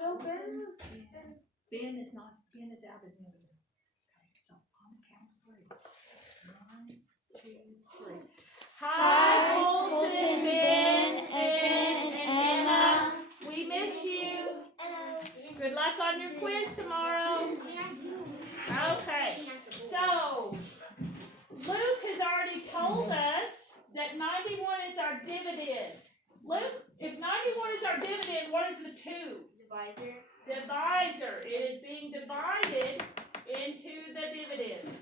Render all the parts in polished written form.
Well, Ben was. Ben is out of the other. Okay, so on the count of 3. 1, 2, 3. Hi, Colton, Ben, and Anna. We miss you. Good luck on your quiz tomorrow. Okay, so Luke has already told us that 91 is our dividend. Luke, if 91 is our dividend, what is the 2? Divisor. It is being divided into the dividend.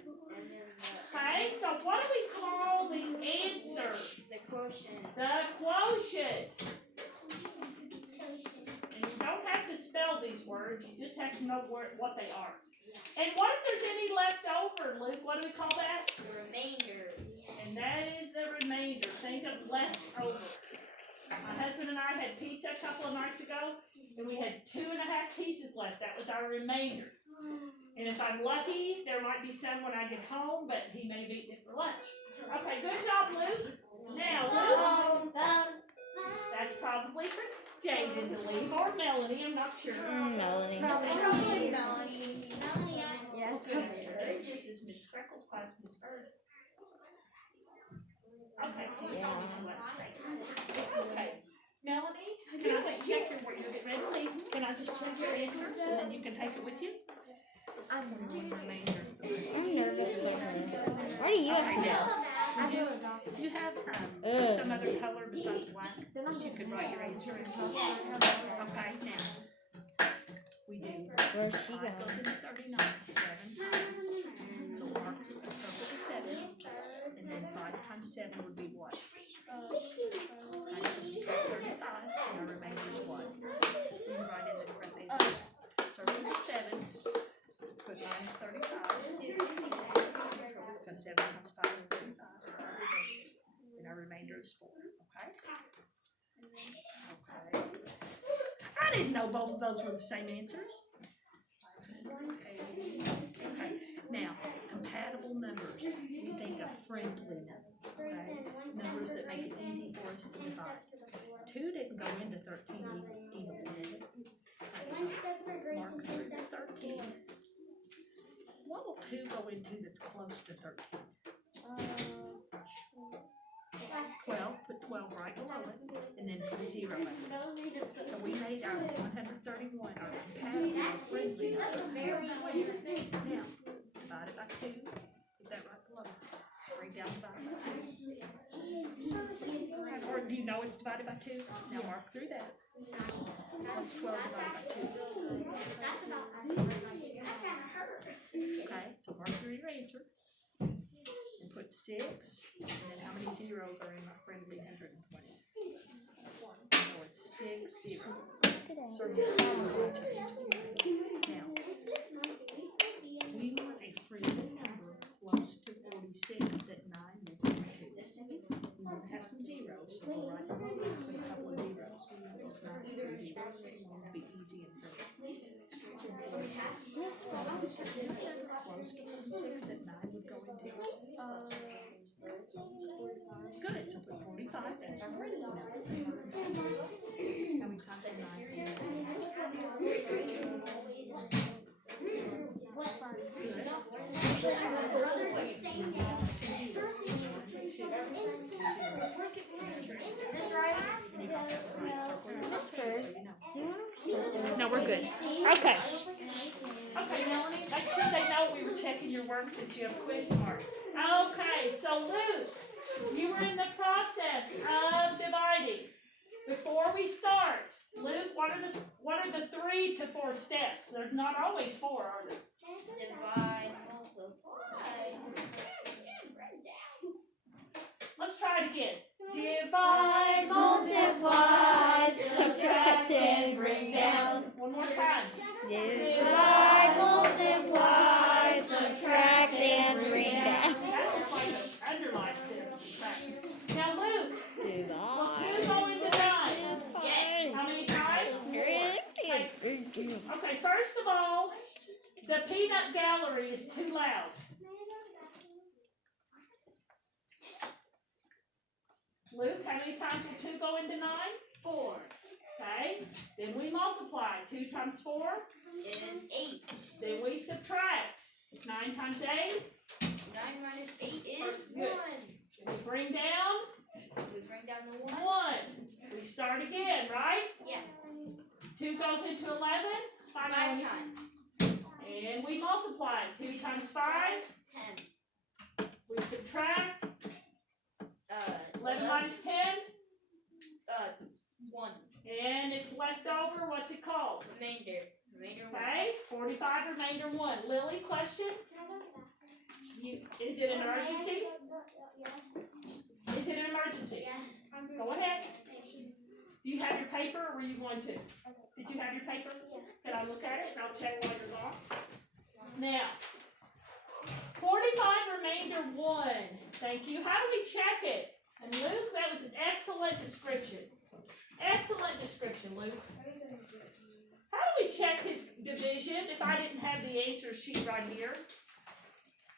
Okay, so what do we call the answer? The quotient. The quotient. And you don't have to spell these words, you just have to know what they are. And what if there's any left over, Luke? What do we call that? The remainder. And that is the remainder. Think of leftover. My husband and I had pizza a couple of nights ago, and we had 2.5 pieces left. That was our remainder. And if I'm lucky, there might be some when I get home, but he may have eaten it for lunch. Okay, good job, Luke. Now, Luke, that's probably for Jaden to leave, or Melanie, I'm not sure. Melanie. Probably Melanie. Yeah. This is Miss Freckles' class, Miss Bird. Okay, she told me she likes straight. Okay, Melanie, can I just check you're getting ready to leave? Can I just check your answers and then you can take it with you? I'm nervous. Where do you have to go? You have some other color besides black that you can write your answer in. Okay, now we do. Where's she 5 going? goes into 39 7 times. So we'll mark a circle to 7, and then 5 times 7 would be what? Okay, so you got 35, and our remainder is what? You write in the correct answer. Circle to 7, put minus 35, because 7 times 5 is 35, and our remainder is 4, okay? Okay. I didn't know both of those were the same answers. Okay, now, compatible numbers. You think of friendly numbers, okay? Numbers that make it easy for us to divide. 2 didn't go into 13 even did it? Okay, so mark through 13. What will 2 go into that's close to 13? 12, put 12 right below it, and then put a 0 in it. So we made our 131 our compatible or friendly number. Now, divide it by 2, put that right below it. Bring down divided by 2. Or do you know it's divided by 2? Now mark through that. What's 12 divided by 2? Okay, so mark through your answer. And put 6, and then how many zeros are in my friendly 120? So it's 6 zeros. So now, we want a friendly number close to 46 that 9 will come to. We want to have some zeros, so we'll write them and put a couple of zeros. It's not 3 zeros, it's going to be easy and friendly. Close to 46 that 9 would go into. Good, so put 45, that's our friendly number. How many times are 9? Is this right? No, we're good. Okay. Okay, Melanie, make sure they know we were checking your work since you have quiz tomorrow. Okay, so Luke, you were in the process of dividing. Before we start, Luke, what are the 3 to 4 steps? There's not always 4, are there? Divide, multiply. Let's try it again. Divide, Multiply, subtract, and bring down. One more time. Divide, multiply, subtract, and bring down. That looks like an underline instead of subtract. Now, Luke, will 2 Divide. go into 9? Yes. How many times? Okay, first of all, the peanut gallery is too loud. Luke, how many times will 2 go into 9? 4. Okay, then Then we multiply. 2 times 4. Is 8. Then we subtract. 9 times 8. 9 minus 8 is Good. 1. We bring down We bring down the 1. 1. We start again, right? Yeah. 2 goes into 11. 5 Finally. times. And we multiply. 2 times 5. 10. We subtract. 11 11 minus 10. 1. And it's left over. What's it called? Remainder. Remainder 1. Okay. 45 remainder 1. Lily, question? Is it an emergency? Is it an emergency? Yes. Go ahead. Do you have your paper or were you going to? Did you have your paper? Can I look at it and I'll check while you're gone? Now, 45 remainder 1. Thank you. How do we check it? And Luke, that was an excellent description. Excellent description, Luke. How do we check his division if I didn't have the answer sheet right here?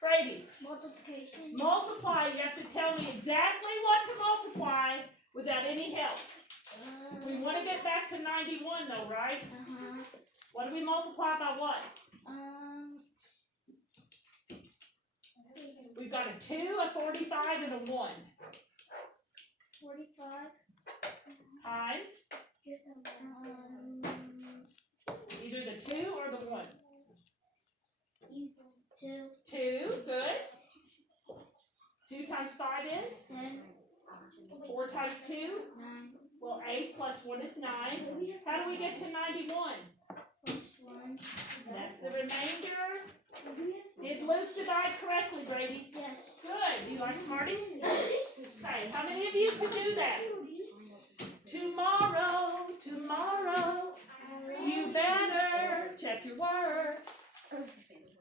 Brady, Multiplication. multiply. You have to tell me exactly what to multiply without any help. We want to get back to 91 though, right? What do we multiply by what? We've got a 2, a 45, and a 1. 45. Times either the 2 or the 1. 2. 2, good. 2 times 5 is? 10. 4 times 2? 9. Well, 8 plus 1 is 9. How do we get to 91? Plus 1. That's the remainder. Did Luke divide correctly, Brady? Yes. Good. Do you like Smarties? Okay, how many of you can do that? Tomorrow, you better check your work.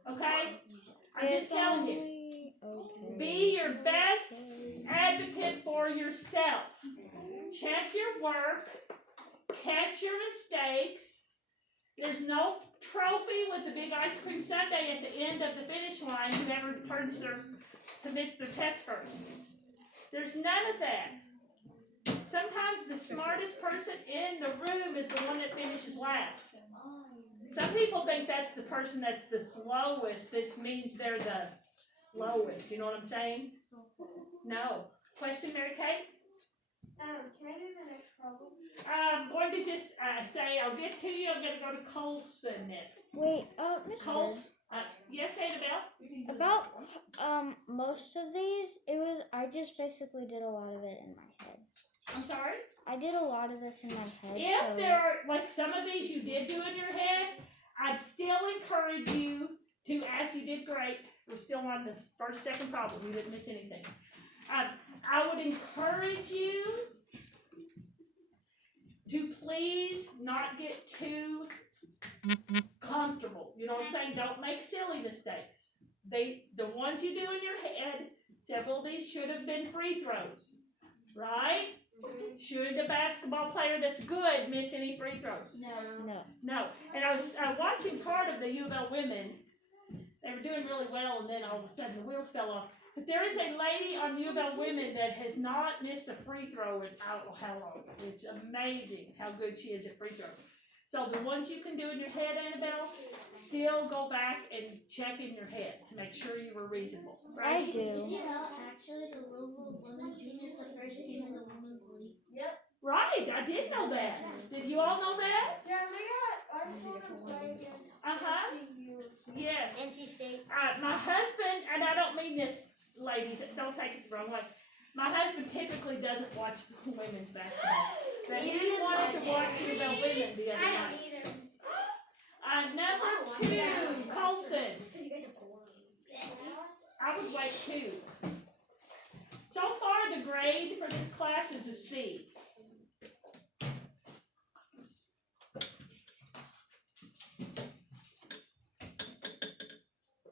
Okay? I'm just telling you. Be your best advocate for yourself. Check your work. Catch your mistakes. There's no trophy with the big ice cream sundae at the end of the finish line. Whoever submits their test first. There's none of that. Sometimes the smartest person in the room is the one that finishes last. Some people think that's the person that's the slowest. This means they're the lowest. You know what I'm saying? No. Question, Mary Kate? Can I do the next problem? I'm going to just say I'll get to you. I'm going to go to Colson next. Wait, Miss Colson. Yes, Annabelle? About most of these, I just basically did a lot of it in my head. I'm sorry? I did a lot of this in my head. If so there are, like some of these you did do in your head, I'd still encourage you to, as you did great, we're still on the first, second problem, you didn't miss anything. I would encourage you to please not get too comfortable. You know what I'm saying? Don't make silly mistakes. The ones you do in your head, several of these should have been free throws, right? Should a basketball player that's good miss any free throws? no. No. And I was watching part of the U of L women. They were doing really well, and then all of a sudden the wheels fell off. But there is a lady on U of L women that has not missed a free throw in I don't know how long. It's amazing how good she is at free throws. So the ones you can do in your head, Annabelle, still go back and check in your head to make sure you were reasonable. Right? I do. You know, actually, the Louisville Women's Team is the first team in the women's league. Right, I did know that. Did you all know that? Yeah, I saw them play against Uh-huh. Yes. NC State. My husband, and I don't mean this, ladies, don't take it the wrong way. My husband typically doesn't watch women's basketball. But he wanted to watch U of L women the other night. Number 2, Colson. I would wait 2. So far, the grade for this class is a C.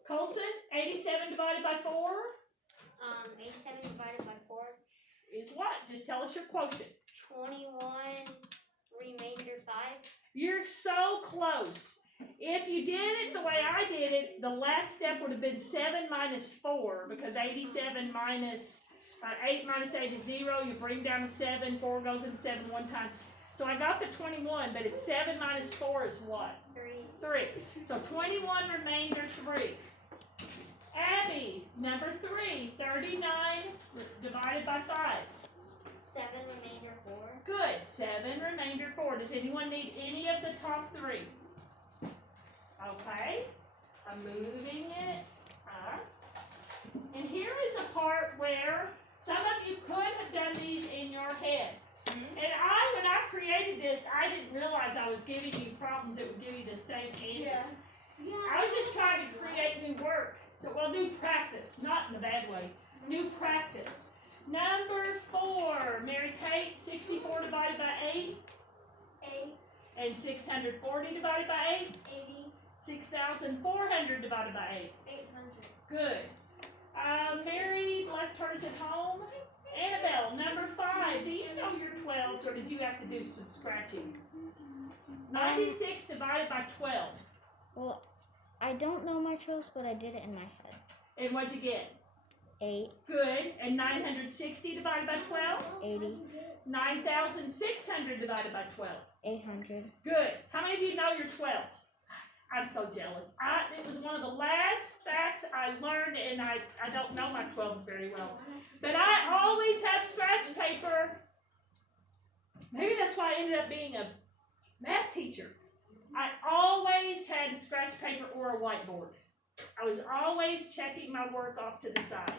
Colson, 87 divided by 4 87 divided by 4. is what? Just tell us your quotient. 21 remainder 5. You're so close. If you did it the way I did it, the last step would have been 7 minus 4, because 87 minus 8 minus 8 is 0. You bring down the 7, 4 goes into 7 one time. So I got the 21, but it's 7 minus 4 is what? 3. So 21 remainder 3. Abby, number 3, 39 divided by 5. 7 remainder 4. Good. 7 remainder 4. Does anyone need any of the top 3? Okay. I'm moving it up. And here is a part where some of you could have done these in your head. And when I created this, I didn't realize I was giving you problems that would give you the same answers. I was just trying to create new work. So, well, new practice, not in a bad way. New practice. Number 4, Mary Kate, 64 divided by 8. 8. And 640 divided by 8. 80. 6,400 divided by 8. 800. Good. Mary left hers at home. Annabelle, number 5. Do you know your 12s or did you have to do some scratching? 96 divided by 12. Well, I don't know my 12s, but I did it in my head. And what'd you get? 8, Good. And 960 divided by 12? 80, 9,600 divided by 12. 800. Good. How many of you know your 12s? I'm so jealous. It was one of the last facts I learned, and I don't know my 12s very well. But I always have scratch paper. Maybe that's why I ended up being a math teacher. I always had scratch paper or a whiteboard. I was always checking my work off to the side.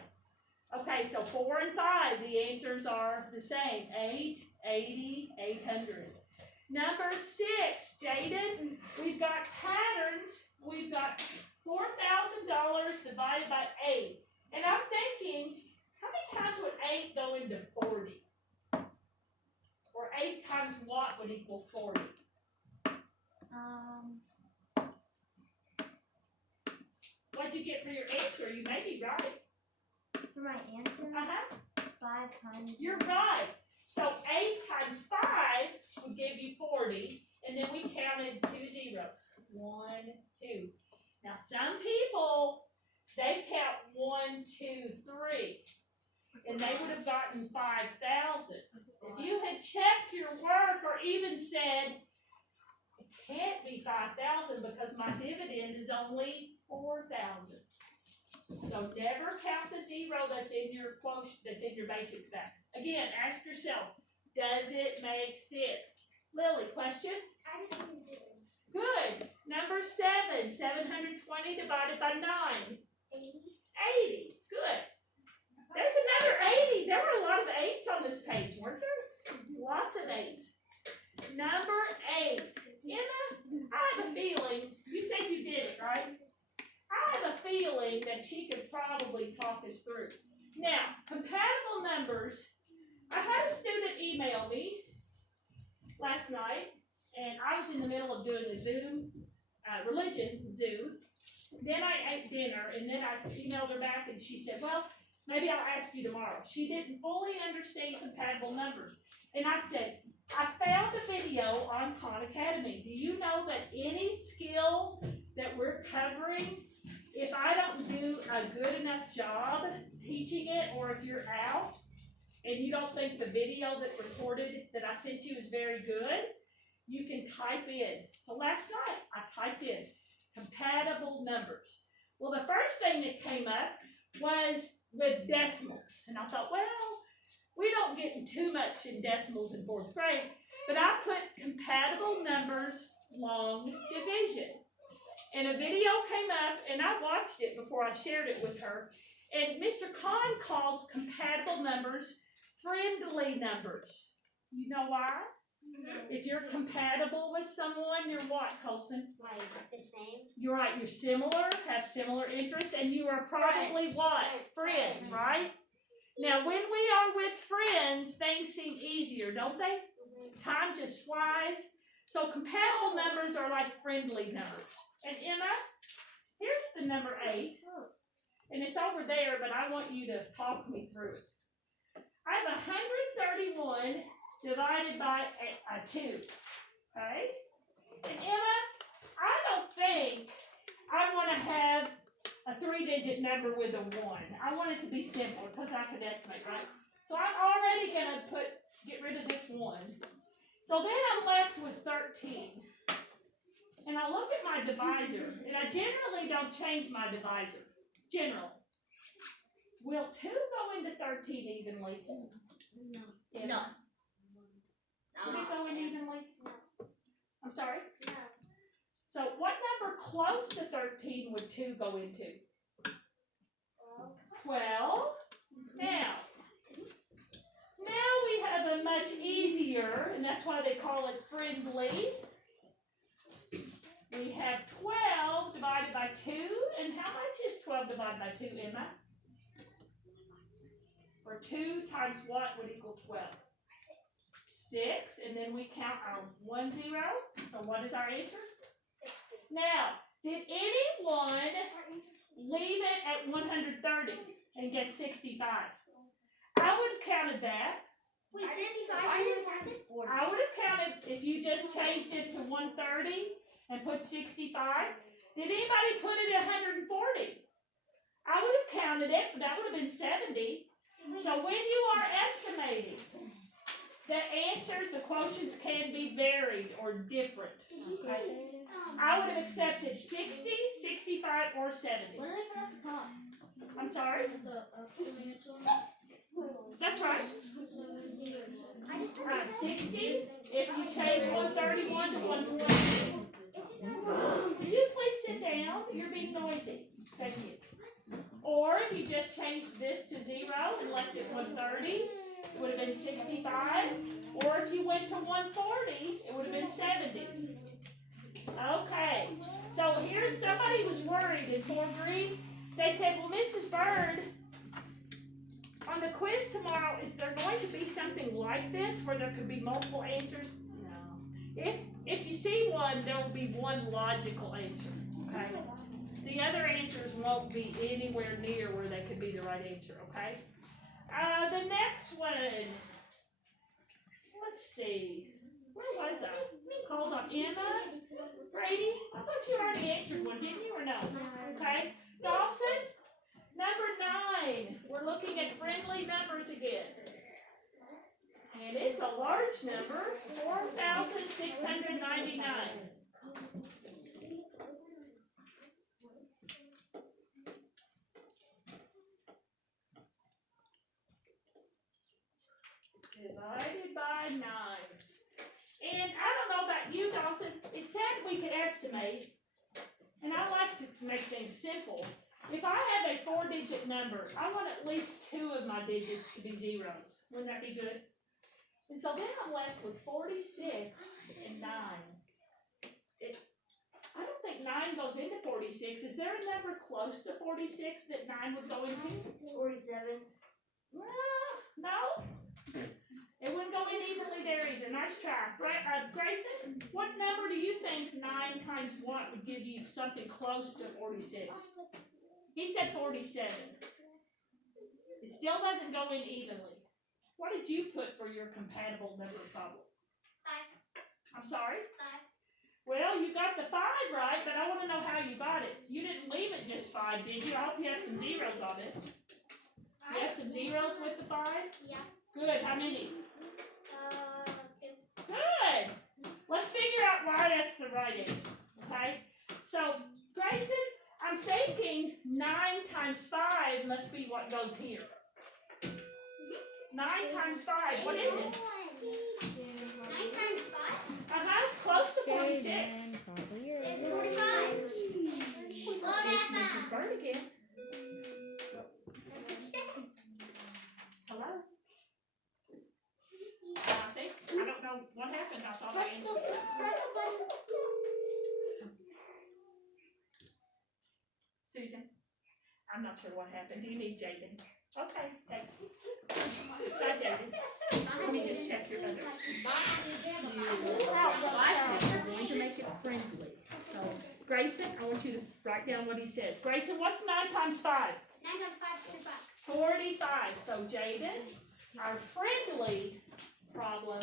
Okay, so 4 and 5, the answers are the same. 8, 80, 800. Number 6, Jaden, we've got patterns. We've got $4,000 divided by 8. And I'm thinking, how many times would 8 go into 40? Or 8 times what would equal 40? What'd you get for your answer? You may be right. For my answer, Uh-huh. 5 times. You're right. So 8 times 5 would give you 40. And then we counted 2 zeros. 1, 2. Now some people, they count 1, 2, 3. And they would have gotten 5,000. If you had checked your work or even said, it can't be 5,000 because my dividend is only 4,000. So never count the 0 that's in your quotient, that's in your basic fact. Again, ask yourself, does it make sense? Lily, question? Good. Number 7, 720 divided by 9. 80. Good. There's another 80. There were a lot of 8s on this page, weren't there? Lots of 8s. Number 8. Emma, I have a feeling, you said you did it, right? I have a feeling that she could probably talk us through. Now, compatible numbers. I had a student email me last night, and I was in the middle of doing a Zoom, religion Zoom. Then I ate dinner, and then I emailed her back, and she said, well, maybe I'll ask you tomorrow. She didn't fully understand compatible numbers. And I said, I found a video on Khan Academy. Do you know that any skill that we're covering, if I don't do a good enough job teaching it, or if you're out and you don't think the video that recorded that I sent you is very good, you can type in. So last night I typed in compatible numbers. Well, the first thing that came up was with decimals. And I thought, well, we don't get too much in decimals in 4th grade, but I put compatible numbers long division. And a video came up, and I watched it before I shared it with her. And Mr. Kahn calls compatible numbers friendly numbers. You know why? If you're compatible with someone, you're what, Colson? Like the same. You're right, you're similar, have similar interests, and you are probably what? Friends, right? Now, when we are with friends, things seem easier, don't they? Time just flies. So compatible numbers are like friendly numbers. And Emma, here's the number 8. And it's over there, but I want you to talk me through it. I have 131 divided by 2. Okay? And Emma, I don't think I want to have a 3-digit number with a 1. I want it to be simple because I can estimate, right? So I'm already going to get rid of this 1. So then I'm left with 13. And I look at my divisor, and I generally don't change my divisor. Generally. Will 2 go into 13 evenly? Yeah. No. Would it go in evenly? I'm sorry? No. So what number close to 13 would 2 go into? 12. Now we have a much easier, and that's why they call it friendly. We have 12 divided by 2, and how much is 12 divided by 2, Emma? Or 2 times what would equal 12? 6, and then we count our 1 0. So what is our answer? Now, did anyone leave it at 130 and get 65? I would have counted that. Wait, 65? I would have counted if you just changed it to 130 and put 65. Did anybody put it at 140? I would have counted it, but that would have been 70. So when you are estimating, the answers, the quotients can be varied or different. Okay? I would have accepted 60, 65, or 70. What did I put at the top? I'm sorry? The answer. That's right. I just 60, if you change 131 to 120. Would you please sit down? You're being noisy. Thank you. Or if you just changed this to 0 and left it 130, it would have been 65. Or if you went to 140, it would have been 70. Okay. So here's somebody was worried in 4 Green. They said, well, Mrs. Bird, on the quiz tomorrow, is there going to be something like this where there could be multiple answers? No. If you see one, there will be one logical answer. Okay? The other answers won't be anywhere near where they could be the right answer, okay? The next one, let's see. Where was I? Hold on, Emma? Brady? I thought you already answered one, didn't you, or no? Okay. Dawson? Number 9. We're looking at friendly numbers again. And it's a large number, 4,699. Divided by 9. And I don't know about you, Dawson. It said we could estimate. And I like to make things simple. If I have a 4-digit number, I want at least 2 of my digits to be zeros. Wouldn't that be good? And so then I'm left with 46 and 9. I don't think 9 goes into 46. Is there a number close to 46 that 9 would go into? 47. No. It wouldn't go in evenly there either. Nice try. Grayson, what number do you think 9 times 1 would give you something close to 46? He said 47. It still doesn't go in evenly. What did you put for your compatible number problem? 5. I'm sorry? 5. Well, you got the 5 right, but I want to know how you got it. You didn't leave it just 5, did you? I hope you have some zeros on it. You have some zeros with the 5? Yeah. Good. How many? 2. Good. Let's figure out why that's the right answer. Okay? So, Grayson, I'm thinking 9 times 5 must be what goes here. 9 times 5. What is it? 9 times 5? It's close to 46. It's 45. Slow It's down. Mrs. Bird again. Hello? I don't know what happened. I thought I Press answered. the button. Susan, I'm not sure what happened. You need Jaden. Okay, thanks. Bye, Jaden. Let me just check your others. We're going to make it friendly. So, Grayson, I want you to write down what he says. Grayson, what's 9 times 5? 9 times 5 is 45. 45. So, Jaden, our friendly problem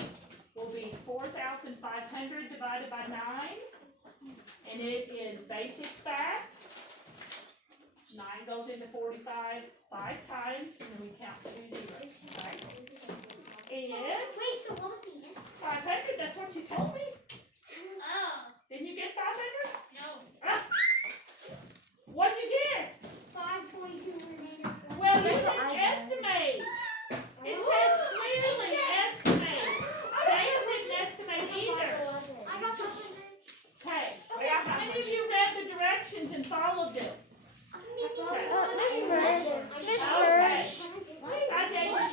will be 4,500 divided by 9. And it is basic fact. 9 goes into 45 5 times, and then we count 2 zeros. Right? And Wait, so what was the answer? 500, that's what you told me. Oh, Didn't you get 500? no. What'd you get? 522 remainder. Well, you That's what didn't I got. estimate. It says clearly estimate. Dale didn't estimate either. I got 500. Okay, how many of you read the directions and followed them? Miss Bird. Miss Okay. Bird. Hi, Jason.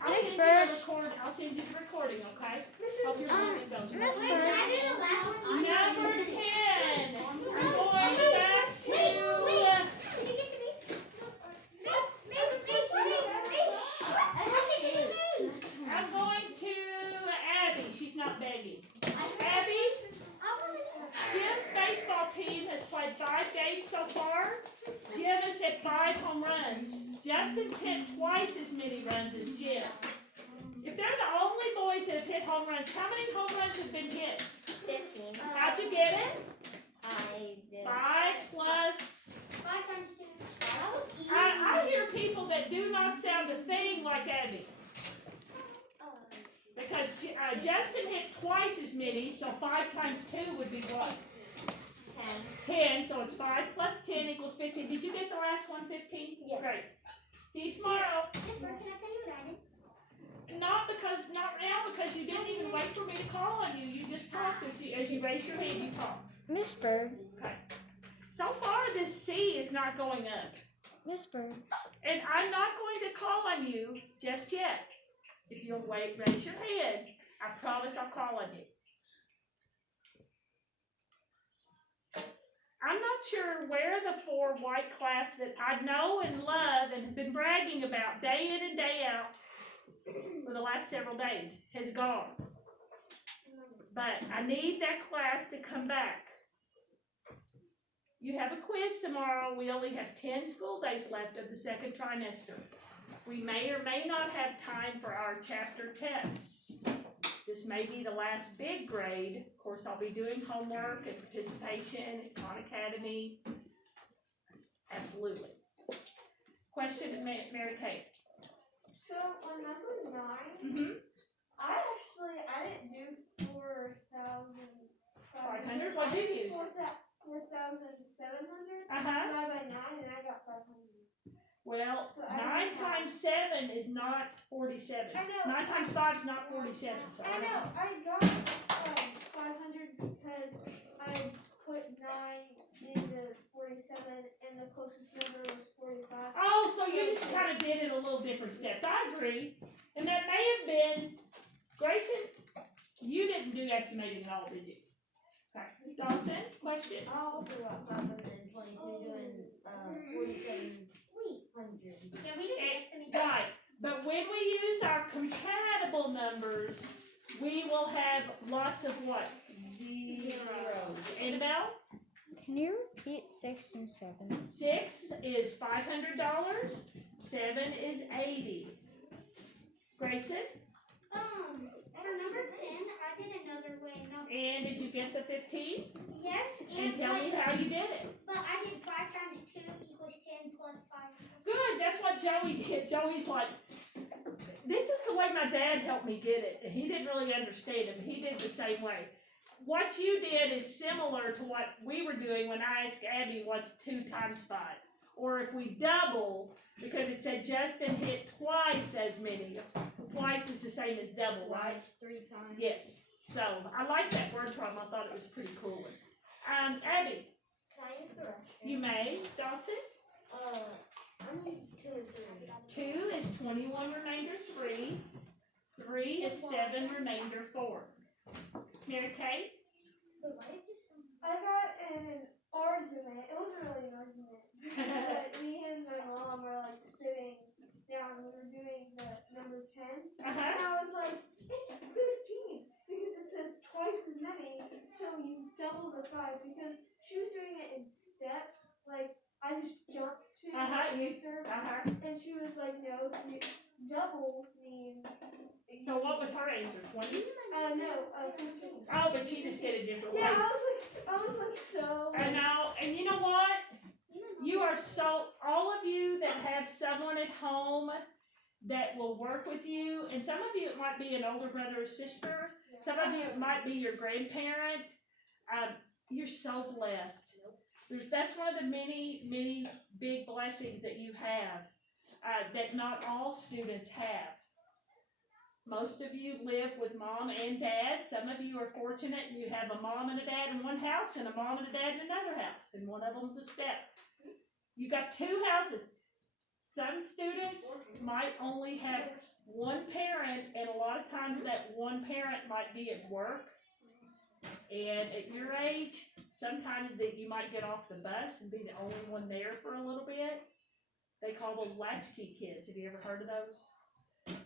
I'll Miss send you Bird. the record. I'll send you the recording, okay? Hope your morning goes well. Miss Wait, can I Bird. do the last one? Number 10. We're going back to. Can you get to me? I'm going to Abby. She's not begging. Abby, Jim's baseball team has played 5 games so far. Jim has hit 5 home runs. Justin's hit twice as many runs as Jim. If they're the only boys that have hit home runs, how many home runs have been hit? 15. How'd you get it? I did. 5 plus. 5 times 2. I hear people that do not sound a thing like Abby. Because Justin hit twice as many, so 5 times 2 would be what? 10, so it's 5 plus 10 equals 15. Did you get the last one, 15? Yes. Great. See you tomorrow. Miss Bird, can I tell you what I did? Not now, because you didn't even wait for me to call on you. You just talked as you raise your hand, you talk. Miss Bird. Okay. So far, this C is not going up. Miss Bird. And I'm not going to call on you just yet. If you'll raise your hand, I promise I'll call on you. I'm not sure where the 4 white class that I know and love and have been bragging about day in and day out for the last several days has gone. But I need that class to come back. You have a quiz tomorrow. We only have 10 school days left of the second trimester. We may or may not have time for our chapter test. This may be the last big grade. Of course, I'll be doing homework and participation at Khan Academy. Absolutely. Question, Mary Kate. So on number 9, Mm-hmm. I didn't do 500. What'd you use? 4,700 Uh-huh. divided by 9, and I got 500. Well, So I 9 don't times 7 is not 47. I know. 9 times 5 is not 47. So I don't know. I got 500 because I put 9 into 47, and the closest number was 45. Oh, so you just kind of did it a little different steps. I agree. And that may have been, Grayson, you didn't do estimating at all, did you? Okay. Dawson, question? I also got 522 doing 4,700. Yeah, we didn't estimate. Right. But when we use our compatible numbers, we will have lots of what? Zeros. Annabelle? Can you repeat 6 and 7? 6 is $500. 7 is 80. Grayson? For number 10, I did another way. No. And did you get the 15? Yes, And tell me how you did it. but I did 5 times 2 equals 10 plus 5 equals Good, that's what Joey did. Joey's like, this is the way my dad helped me get it. And he didn't really understand it, but he did it the same way. What you did is similar to what we were doing when I asked Abby what's 2 times 5. Or if we double, because it said Justin hit twice as many. Twice is the same as double, right? 3 times. Yes. So I like that word problem. I thought it was a pretty cool one. Abby, Can I use the restroom? you may. Dawson? I need 2 and 3. 2 is 21 remainder 3. 3 is 7 remainder 4. Mary Kay? I got in an argument. It wasn't really an argument. But me and my mom were like sitting down. We were doing the number 10. Uh-huh. And I was like, it's 15 because it says twice as many. So you double the 5 because she was doing it in steps. Like I just jumped to the answer. Uh-huh. And she was like, no, double means. So what was her answer? 20? No, 15. Oh, but she just did it different way. Yeah, I was like so. I know, and you know what? You are so, all of you that have someone at home that will work with you. And some of you, it might be an older brother or sister. Some of you, it might be your grandparent. You're so blessed. That's one of the many, many big blessings that you have that not all students have. Most of you live with mom and dad. Some of you are fortunate and you have a mom and a dad in one house and a mom and a dad in another house, and one of them's a step. You got two houses. Some students might only have one parent, and a lot of times that one parent might be at work. And at your age, sometimes that you might get off the bus and be the only one there for a little bit. They call those latchkey kids. Have you ever heard of those?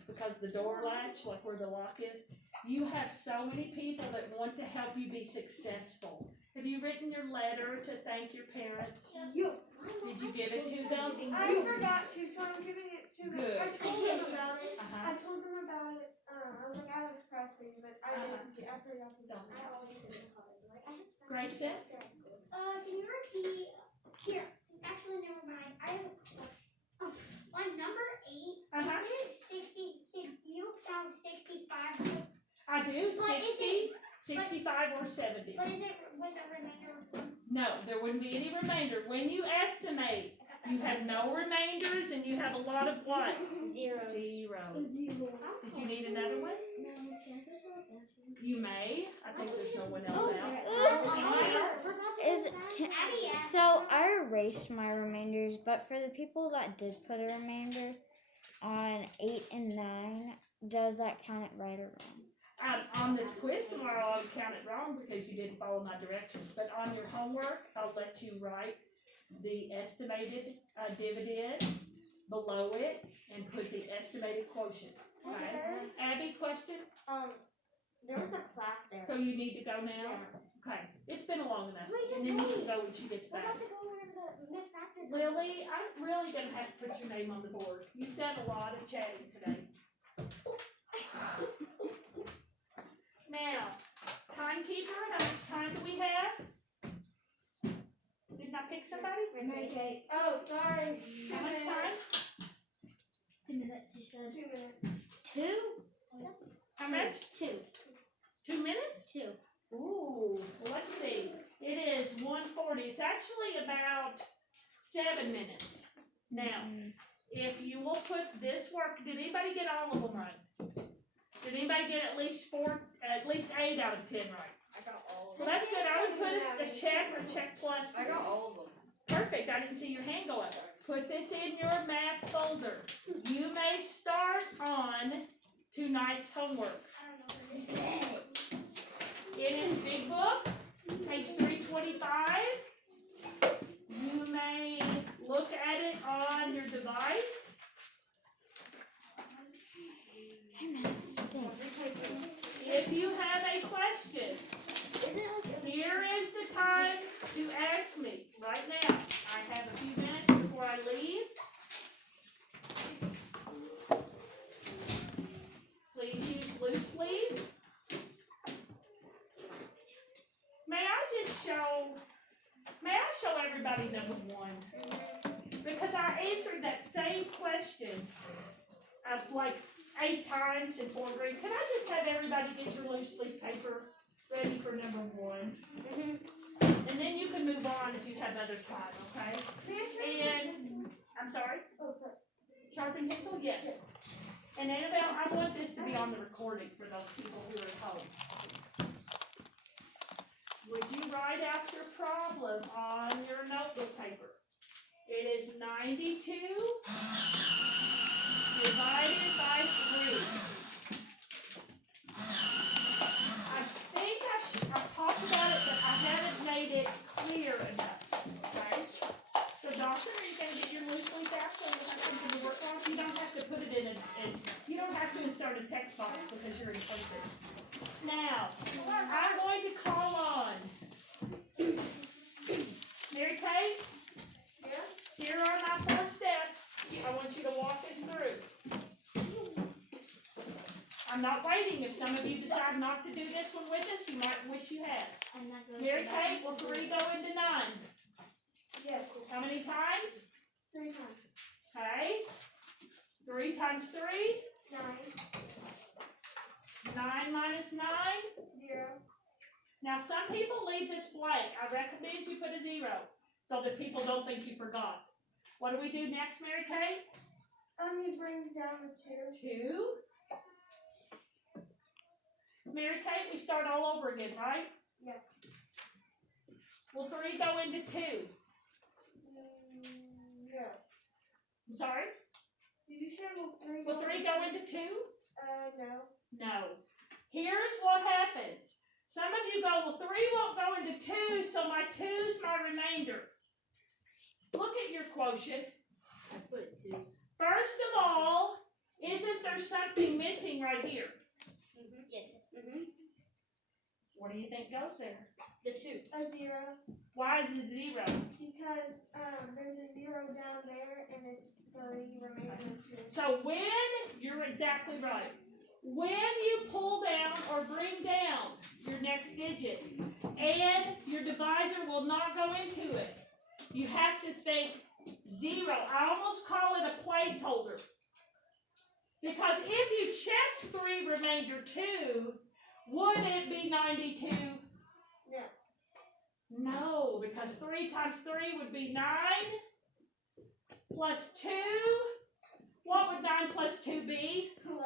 Because the door latch, like where the lock is. You have so many people that want to help you be successful. Have you written your letter to thank your parents? Did you give it to them? I forgot to, so I'm giving it to them. Good. I told them about it. Uh-huh. I told them about it. I was like, I was pressing, but I didn't. I forgot to do it. Grayson? Can you repeat? Here, actually, never mind. I have a question. On number 8, Uh-huh. is it 60? Can you count 65? I do. But is 60, 65, or 70. But is it with a remainder of 1? No, there wouldn't be any remainder. When you estimate, you have no remainders and you have a lot of what? Zeros. Zeros. Did you need another one? You may. I think there's no one else out. So I erased my remainders, but for the people that did put a remainder on 8 and 9, does that count it right or wrong? On the quiz tomorrow, I'll count it wrong because you didn't follow my directions. But on your homework, I'll let you write the estimated dividend below it and put the estimated quotient. Okay. Abby, question? There was a class there. So you need to go now? Okay. It's been long enough. And then you can go when she gets We're back. about to go over the Miss Factor. Lily, I'm really going to have to put your name on the board. You've done a lot of chatting today. Now, timekeeper, how much time do we have? Didn't I pick somebody? Okay. Oh, sorry. How much time? 2 minutes, you said. 2 minutes. 2? How much? 2. 2 minutes? 2. Ooh, let's see. It is 1:40. It's actually about 7 minutes. Now, if you will put this work, did anybody get all of them right? Did anybody get at least 8 out of 10 right? I got all of Well, them. that's good. I would put it a check or check plus. I got all of them. Perfect. I didn't see your hand go up. Put this in your math folder. You may start on tonight's homework. It is Big Book, page 325. You may look at it on your device. My mouse stinks. If you have a question, here is the time to ask me right now. I have a few minutes before I leave. Please use loose leaf. May I show everybody number 1? Because I answered that same question like 8 times in 4th grade. Can I just have everybody get your loose leaf paper ready for number 1? And then you can move on if you have other time, okay? And, I'm sorry? Oh, sorry. Sharpen pencil? Yes. And Annabelle, I want this to be on the recording for those people who are at home. Would you write out your problem on your notebook paper? It is 92 divided by 3. I think I've talked about it, but I haven't made it clear enough. Okay? So, Dawson, are you going to get your loose leaf out so you have something to work on? You don't have to put it in you don't have to insert a text box because you're in person. Now, I'm going to call on Mary Kay. Here are my 4 steps. I want you to walk us through. I'm not waiting. If some of you decide not to do this one with us, you might wish you had. Mary Kay, will 3 go into 9? Yes. How many times? 3 times. Okay. 3 times 3, 9, 9 minus 9. 0. Now, some people leave this blank. I recommend you put a 0 so that people don't think you forgot. What do we do next, Mary Kay? You bring down the 2. 2. Mary Kay, we start all over again, right? Yeah. Will 3 go into 2? No. I'm sorry? Did you say will 3 Will 3 go into 2? No. No. Here's what happens. Some of you go, well, 3 won't go into 2, so my 2's my remainder. Look at your quotient. I put 2. First of all, isn't there something missing right here? Yes. What do you think goes there? The 2. A 0. Why is it 0? Because there's a 0 down there and it's the remainder of 2. So you're exactly right. When you pull down or bring down your next digit and your divisor will not go into it, you have to think 0. I almost call it a placeholder. Because if you check 3 remainder 2, would it be 92? Yeah. No, because 3 times 3 would be 9 plus 2. What would 9 plus 2 be? 11.